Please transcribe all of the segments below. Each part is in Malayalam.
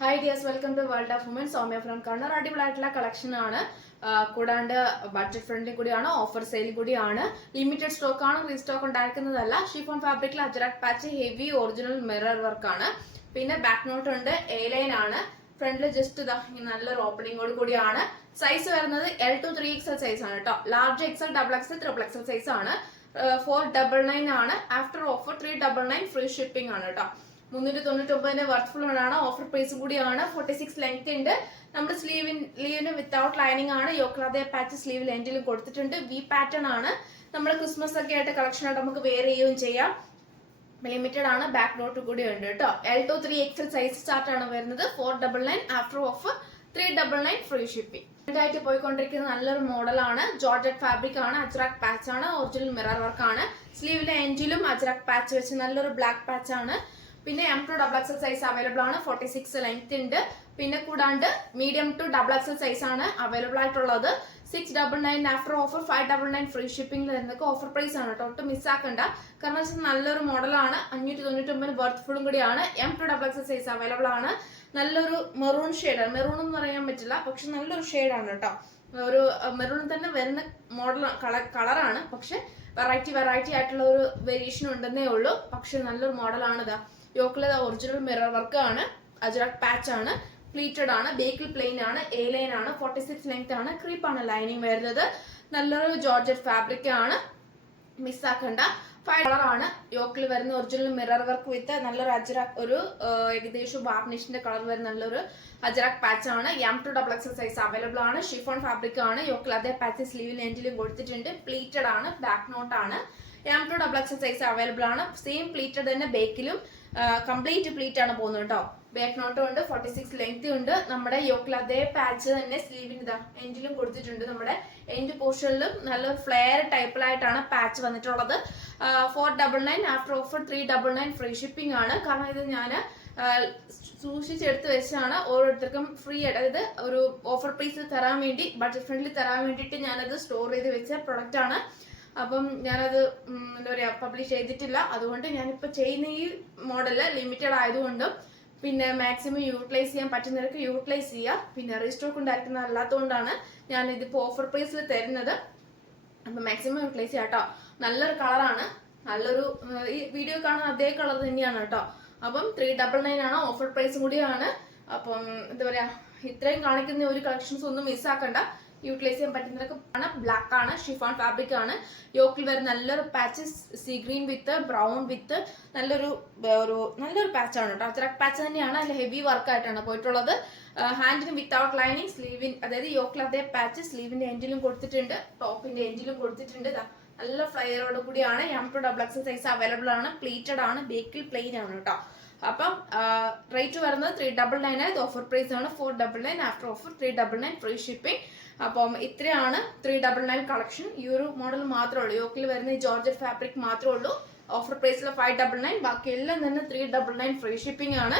Hi dears, welcome to World of Women. Soumya from Kannur. അടിപൊളിയായിട്ടുള്ള കളക്ഷൻ ആണ്. കൂടാണ്ട് ബഡ്ജറ്റ് ഫ്രണ്ട്ലി കൂടിയാണ്, ഓഫർ സെയിൽ കൂടിയാണ്, ലിമിറ്റഡ് സ്റ്റോക്ക് ആണ്, റീസ്റ്റോക്ക് ഉണ്ടായിരിക്കുന്നതല്ല. ഷിഫോൺ ഫാബ്രിക്കിൽ Ajrak patch heavy original mirror work ആണ്. പിന്നെ ബാക്ക് നോട്ട് ഉണ്ട്, എ ലൈൻ ആണ്. ഫ്രണ്ടിൽ ജസ്റ്റ് ഇതാ നല്ലൊരു ഓപ്പണിംഗോട് കൂടിയാണ്. സൈസ് വരുന്നത് L to 3XL സൈസ് ആണ് കേട്ടോ. Large XL, double XL, triple XL size ആണ്. 499 ആണ്. ആഫ്റ്റർ ഓഫർ 399 ഫ്രീ ഷിപ്പിംഗ് ആണ് കേട്ടോ. 399 വർത്ത് ആണ്. ഓഫർ പ്രൈസ് കൂടിയാണ്. 46 ലെങ്ത് ഉണ്ട്. നമ്മുടെ സ്ലീവിന് വിത്തൗട്ട് ലൈനിങ് ആണ്. യോക്രാതെ പാച്ച് സ്ലീവ് ലെന്റിലും കൊടുത്തിട്ടുണ്ട്. വി പാറ്റേൺ ആണ്. നമ്മൾ ക്രിസ്മസ് ഒക്കെ ആയിട്ട് കളക്ഷൻ ആയിട്ട് നമുക്ക് വെയർ ചെയ്യുകയും ചെയ്യാം. ലിമിറ്റഡ് ആണ്. ബാക്ക് നോട്ട് കൂടി ഉണ്ട് കേട്ടോ. L to 3XL size start ആണ് വരുന്നത്. 499 ആഫ്റ്റർ ഓഫർ 399 ഫ്രീ ഷിപ്പിംഗ്. ആയിട്ട് പോയിക്കൊണ്ടിരിക്കുന്ന നല്ലൊരു മോഡലാണ്. ജോർജറ്റ് ഫാബ്രിക് ആണ്. അജ്രാക് പാച്ച് ആണ്. ഒറിജിനൽ മിറർ വർക്ക് ആണ്. സ്ലീവിലെ എൻഡിലും അജ്രാക് പാച്ച് വെച്ച് നല്ലൊരു ബ്ലാക്ക് പാച്ച് ആണ്. പിന്നെ M2 XXL സൈസ് അവൈലബിൾ ആണ്. 46 ലെങ്ത് ഉണ്ട്. പിന്നെ കൂടാണ്ട് മീഡിയം ടു XXL സൈസ് ആണ് അവൈലബിൾ ആയിട്ടുള്ളത്. 699 ആഫ്റ്റർ ഓഫർ 599 ഫ്രീ ഷിപ്പിംഗ് വരുന്നൊക്കെ ഓഫർ പ്രൈസ് ആണ് കേട്ടോ. ഒട്ടും മിസ്സാക്കണ്ട. കാരണം വെച്ചാൽ നല്ലൊരു മോഡലാണ്. 599 വർത്ത് കൂടിയാണ്. M2 XXL സൈസ് അവൈലബിൾ ആണ്. നല്ലൊരു മെറൂൺ ഷെയ്ഡാണ്. മെറൂൺ എന്ന് പറയാൻ പറ്റില്ല, പക്ഷെ നല്ലൊരു ഷെയ്ഡാണ് കേട്ടോ. ഒരു മെറൂൺ തന്നെ വരുന്ന മോഡൽ കളറാണ്. പക്ഷെ വെറൈറ്റി ആയിട്ടുള്ള ഒരു വേരിയേഷൻ ഉണ്ടെന്നേ ഉള്ളൂ. പക്ഷെ നല്ലൊരു മോഡലാണ് ഇതാ. യോക്കിൽ ഒറിജിനൽ മിറർ വർക്ക് ആണ്. അജ്രാക് പാച്ച് ആണ്. പ്ലീറ്റഡ് ആണ്. ബേക്കിൽ പ്ലെയിൻ ആണ്. എ ലൈൻ ആണ്. 46 ലെങ്ത് ആണ്. ക്രീപ്പ് ആണ് ലൈനിങ് വരുന്നത്. നല്ലൊരു ജോർജറ്റ് ഫാബ്രിക് ആണ്. മിസ്സാക്കണ്ട. 5 കളർ ആണ്. യോക്കിൽ വരുന്ന ഒറിജിനൽ മിറർ വർക്ക് വിത്ത് നല്ലൊരു അജ്രാക്, ഒരു ഏകദേശം വാർണിഷിന്റെ കളർ വരുന്ന നല്ലൊരു അജ്രാക് പാച്ച് ആണ്. M2 XXL സൈസ് അവൈലബിൾ ആണ്. ഷിഫോൺ ഫാബ്രിക് ആണ്. യോക്കിൽ അതേ പാച്ച് സ്ലീവിൽ എൻഡിലും കൊടുത്തിട്ടുണ്ട്. പ്ലീറ്റഡ് ആണ്. ബാക്ക് നോട്ട് ആണ്. M2 XXL സൈസ് അവൈലബിൾ ആണ്. സെയിം പ്ലീറ്റഡ് തന്നെ ബേക്കിലും കംപ്ലീറ്റ് പ്ലീറ്റ് ആണ് പോകുന്നത് കേട്ടോ. ബാക്ക് നോട്ടും ഉണ്ട്. 46 ലെങ്ത് ഉണ്ട്. നമ്മുടെ യോക്കിൽ അതേ പാച്ച് തന്നെ സ്ലീവിന് ഇതാ എൻഡിലും കൊടുത്തിട്ടുണ്ട്. നമ്മുടെ എൻഡ് പോർഷനിലും നല്ലൊരു ഫ്ലെയർ ടൈപ്പിലായിട്ടാണ് പാച്ച് വന്നിട്ടുള്ളത്. 499 ആഫ്റ്റർ ഓഫർ 399 ഫ്രീ ഷിപ്പിംഗ് ആണ്. കാരണം ഇത് ഞാൻ സൂക്ഷിച്ചെടുത്ത് വെച്ചാണ് ഓരോരുത്തർക്കും ഫ്രീ ആയിട്ട്, അതായത് ഒരു ഓഫർ പ്രൈസിൽ തരാൻ വേണ്ടി, ബഡ്ജറ്റ് ഫ്രണ്ട്ലി തരാൻ വേണ്ടിയിട്ട് ഞാനത് സ്റ്റോർ ചെയ്ത് വെച്ച പ്രൊഡക്റ്റ് ആണ്. അപ്പം ഞാനത് എന്താ പറയുക, പബ്ലിഷ് ചെയ്തിട്ടില്ല. അതുകൊണ്ട് ഞാനിപ്പോൾ ചെയ്യുന്ന ഈ മോഡല് ലിമിറ്റഡ് ആയതുകൊണ്ടും പിന്നെ മാക്സിമം യൂട്ടിലൈസ് ചെയ്യാൻ പറ്റുന്നവർക്ക് യൂട്ടിലൈസ് ചെയ്യുക. പിന്നെ റീസ്റ്റോക്ക് ഉണ്ടായിരിക്കുന്നത് അല്ലാത്തതുകൊണ്ടാണ് ഞാൻ ഇതിപ്പോൾ ഓഫർ പ്രൈസിൽ തരുന്നത്. അപ്പം മാക്സിമം യൂട്ടിലൈസ് ചെയ്യാം കേട്ടോ. നല്ലൊരു കളറാണ്. നല്ലൊരു ഈ വീഡിയോ കാണുന്ന അതേ കളർ തന്നെയാണ് കേട്ടോ. അപ്പം 399 ആണ്. ഓഫർ പ്രൈസും കൂടിയാണ്. അപ്പം എന്താ പറയുക, ഇത്രയും കാണിക്കുന്ന ഒരു കളക്ഷൻസ് ഒന്നും മിസ്സാക്കണ്ട. യൂട്ടിലൈസ് ചെയ്യാൻ പറ്റുന്നതൊക്കെ ബ്ലാക്ക് ആണ്. ഷിഫോൺ ഫാബ്രിക് ആണ്. യോക്കിൽ വരുന്ന നല്ലൊരു പാച്ച് സീ ഗ്രീൻ വിത്ത് ബ്രൗൺ വിത്ത് നല്ലൊരു പാച്ചാണ് കേട്ടോ. അജ്രാക് പാച്ച് തന്നെയാണ്. അതിൽ ഹെവി വർക്ക് ആയിട്ടാണ് പോയിട്ടുള്ളത്. ഹാൻഡിന് വിത്തൗട്ട് ലൈനിങ്, സ്ലീവിൻ അതായത് യോക്കിൽ അതേ പാച്ച് സ്ലീവിന്റെ എൻഡിലും കൊടുത്തിട്ടുണ്ട്. ടോപ്പിന്റെ എൻഡിലും കൊടുത്തിട്ടുണ്ട്. നല്ല ഫ്ലയറോട് കൂടിയാണ്. M2 XXL സൈസ് അവൈലബിൾ ആണ്. പ്ലീറ്റഡ് ആണ്. ബേക്കിൽ പ്ലെയിൻ ആണ് കേട്ടോ. അപ്പം റേറ്റ് വരുന്നത് 399. ഇത് ഓഫർ പ്രൈസ് ആണ്. 499 ആഫ്റ്റർ ഓഫർ 399 ഫ്രീ ഷിപ്പിംഗ്. അപ്പം ഇത്രയാണ് 399 കളക്ഷൻ. ഈ ഒരു മോഡൽ മാത്രമേ ഉള്ളൂ. യോക്കിൽ വരുന്ന ഈ ജോർജറ്റ് ഫാബ്രിക് മാത്രമേ ഉള്ളൂ. ഓഫർ പ്രൈസിൽ 599. ബാക്കി എല്ലാം തന്നെ 399 ഫ്രീ ഷിപ്പിംഗ് ആണ്.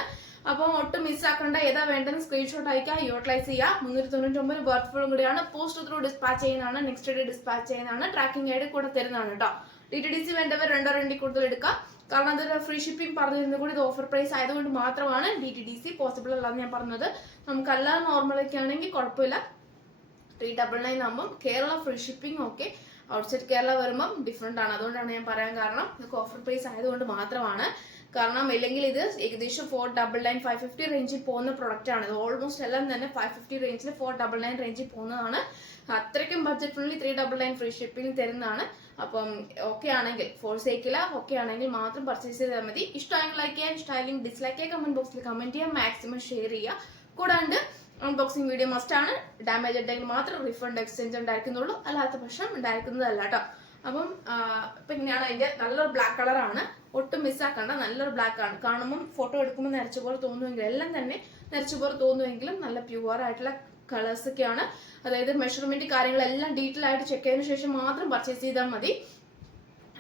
അപ്പം ഒട്ടും മിസ്സാക്കണ്ട. ഏതാ വേണ്ടത് സ്ക്രീൻഷോട്ട് അയക്കാം, യൂട്ടിലൈസ് ചെയ്യുക. 399 വർത്ത് കൂടിയാണ്. പോസ്റ്റ് ത്രൂ ഡിസ്പാച്ച് ചെയ്യുന്നതാണ്. നെക്സ്റ്റ് ഡേ ഡിസ്പാച്ച് ചെയ്യുന്നതാണ്. ട്രാക്കിംഗ് ഐഡി കൂടെ തരുന്നതാണ് കേട്ടോ. DTDC വേണ്ടവർ 2 കൂടുതൽ എടുക്കാം. കാരണം അതൊരു ഫ്രീ ഷിപ്പിംഗ് പറഞ്ഞിരുന്നത് കൂടി ഇത് ഓഫർ പ്രൈസ് ആയതുകൊണ്ട് മാത്രമാണ് DTDC പോസിബിൾ അല്ലാന്ന് ഞാൻ പറഞ്ഞത്. നമുക്കല്ലാതെ നോർമലൊക്കെ ആണെങ്കിൽ കുഴപ്പമില്ല. 399 ആകുമ്പം Kerala free shipping okay. Outside Kerala വരുമ്പം ഡിഫറെന്റ് ആണ്. അതുകൊണ്ടാണ് ഞാൻ പറയാൻ കാരണം. ഇതൊക്കെ ഓഫർ പ്രൈസ് ആയതുകൊണ്ട് മാത്രമാണ്. കാരണം ഇല്ലെങ്കിൽ ഇത് ഏകദേശം 499 550 റേഞ്ചിൽ പോകുന്ന പ്രൊഡക്റ്റ് ആണ്. ഇത് ഓൾമോസ്റ്റ് എല്ലാം തന്നെ 550 റേഞ്ചിൽ 499 റേഞ്ചിൽ പോകുന്നതാണ്. അത്രയ്ക്കും ബഡ്ജറ്റ് ഫ്രണ്ട്ലി 399 ഫ്രീ ഷിപ്പിംഗ് തരുന്നതാണ്. അപ്പം ഓക്കെ ആണെങ്കിൽ, ഫോഴ്സേക്കില്ല, ഓക്കെ ആണെങ്കിൽ മാത്രം പർച്ചേസ് ചെയ്താൽ മതി. ഇഷ്ടമായെങ്കിൽ ലൈക്ക് ചെയ്യാൻ, ഇഷ്ടമായെങ്കിൽ ഡിസ്ലൈക്ക് ചെയ്യുക. കമന്റ് ബോക്സിൽ കമന്റ് ചെയ്യുക. മാക്സിമം ഷെയർ ചെയ്യുക. കൂടാണ്ട് അൺബോക്സിംഗ് വീഡിയോ മസ്റ്റ് ആണ്. ഡാമേജ് ഉണ്ടെങ്കിൽ മാത്രം റീഫണ്ട് എക്സ്ചേഞ്ച് ഉണ്ടായിരിക്കുന്നുള്ളൂ. അല്ലാത്ത പക്ഷം ഉണ്ടായിരിക്കുന്നതല്ല കേട്ടോ. അപ്പം ഇപ്പൊ ഇങ്ങനെയാണ്. അതിന്റെ നല്ലൊരു ബ്ലാക്ക് കളറാണ്. ഒട്ടും മിസ്സാക്കണ്ട. നല്ലൊരു ബ്ലാക്ക് ആണ്. കാണുമ്പോൾ ഫോട്ടോ എടുക്കുമ്പോൾ നരച്ച പോലെ തോന്നുമെങ്കിലും, എല്ലാം തന്നെ നരച്ച പോലെ തോന്നുമെങ്കിലും നല്ല പ്യുവർ ആയിട്ടുള്ള കളേഴ്സ് ഒക്കെയാണ്. അതായത് മെഷർമെന്റ് കാര്യങ്ങളെല്ലാം ഡീറ്റെയിൽ ആയിട്ട് ചെക്ക് ചെയ്തതിനു ശേഷം മാത്രം പർച്ചേസ് ചെയ്താൽ മതി.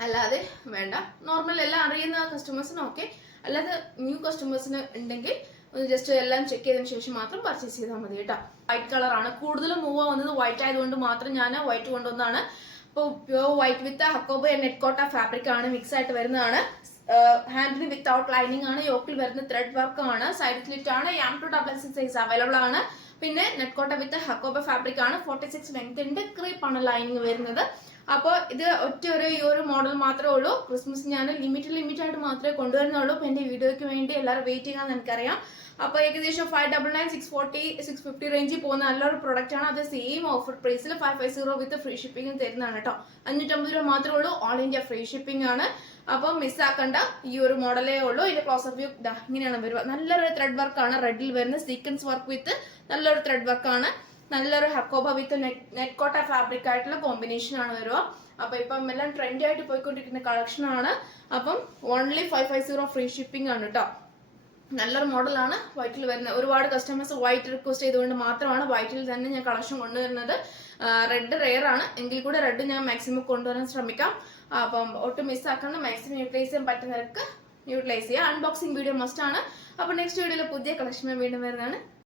അല്ലാതെ വേണ്ട. നോർമൽ എല്ലാം അറിയുന്ന കസ്റ്റമേഴ്സിന് ഓക്കെ. അല്ലാതെ ന്യൂ കസ്റ്റമേഴ്സിന് ഉണ്ടെങ്കിൽ ജസ്റ്റ് എല്ലാം ചെക്ക് ചെയ്തതിനു ശേഷം മാത്രം പർച്ചേസ് ചെയ്താൽ മതി കേട്ടോ. വൈറ്റ് കളറാണ്. കൂടുതലും മൂവ് ആവുന്നത് വൈറ്റ് ആയതുകൊണ്ട് മാത്രം ഞാൻ വൈറ്റ് കൊണ്ടുവന്നാണ്. അപ്പോൾ പ്യുവർ വൈറ്റ് വിത്ത് ഹക്കോബ നെറ്റ് കോട്ട ഫാബ്രിക് ആണ്. മിക്സ് ആയിട്ട് വരുന്നതാണ്. ഹാൻഡിന് വിത്തൗട്ട് ലൈനിങ് ആണ്, യോക്കിൽ വരുന്ന ത്രെഡ് വർക്ക് ആണ്, സൈഡ് സ്ലിറ്റ് ആണ്, M2XX സൈസ് അവൈലബിൾ ആണ്. പിന്നെ നെറ്റ്കോട്ട വിത്ത് ഹക്കോബ ഫാബ്രിക് ആണ്, 46 ലെങ്ത്തിന്റെ ക്രീപ്പ് ആണ് ലൈനിങ് വരുന്നത്. അപ്പോൾ ഇത് ഈ ഒരു മോഡൽ മാത്രമേ ഉള്ളൂ. ക്രിസ്മസ് ഞാൻ ലിമിറ്റഡ് ആയിട്ട് മാത്രമേ കൊണ്ടുവരുന്നുള്ളൂ. അപ്പോൾ എൻ്റെ വീഡിയോയ്ക്ക് വേണ്ടി എല്ലാവരും വെയിറ്റ് ചെയ്യാന്ന് എനിക്കറിയാം. അപ്പോൾ ഏകദേശം 599, 640, 650 റേഞ്ചിൽ പോകുന്ന നല്ലൊരു പ്രൊഡക്റ്റ് ആണ്. അത് സെയിം ഓഫർ പ്രൈസിൽ 550 വിത്ത് ഫ്രീ ഷിപ്പിംഗ് തരുന്നതാണ് കേട്ടോ. 550 രൂപ മാത്രമേ ഉള്ളൂ. ഓൾ ഇന്ത്യ ഫ്രീ ഷിപ്പിംഗ് ആണ്. അപ്പം മിസ്സാക്കണ്ട, ഈ ഒരു മോഡലേ ഉള്ളൂ. ഇതിന്റെ ക്ലോസ് വ്യൂ ഇങ്ങനെയാണ് വരുക. നല്ലൊരു ത്രെഡ് വർക്ക് ആണ്, റെഡിൽ വരുന്ന സീക്വൻസ് വർക്ക് വിത്ത് നല്ലൊരു ത്രെഡ് വർക്ക് ആണ്. നല്ലൊരു ഹക്കോബ വിത്ത് നെറ്റ്കോട്ട ഫാബ്രിക് ആയിട്ടുള്ള കോമ്പിനേഷൻ ആണ് വരിക. അപ്പൊ ഇപ്പം എല്ലാം ട്രെൻഡി ആയിട്ട് പോയിക്കൊണ്ടിരിക്കുന്ന കളക്ഷൻ ആണ്. അപ്പം ഓൺലി 550 ഫ്രീ ഷിപ്പിംഗ് ആണ് കേട്ടോ. നല്ലൊരു മോഡലാണ്, വൈറ്റിൽ വരുന്നത്. ഒരുപാട് കസ്റ്റമേഴ്സ് വൈറ്റ് റിക്വസ്റ്റ് ചെയ്തുകൊണ്ട് മാത്രമാണ് വൈറ്റിൽ തന്നെ ഞാൻ കളക്ഷൻ കൊണ്ടുവരുന്നത്. റെഡ് റെയർ ആണ്, എങ്കിൽ കൂടെ റെഡ് ഞാൻ മാക്സിമം കൊണ്ടുവരാൻ ശ്രമിക്കാം. അപ്പം ഒട്ടും മിസ്സാക്കണം, മാക്സിമം യൂട്ടിലൈസ് ചെയ്യാൻ പറ്റുന്നവർക്ക് യൂട്ടിലൈസ് ചെയ്യുക. അൺബോക്സിംഗ് വീഡിയോ മസ്റ്റ് ആണ്. അപ്പോൾ നെക്സ്റ്റ് വീഡിയോയിൽ പുതിയ കളക്ഷൻ വീണ്ടും വരുന്നതാണ്.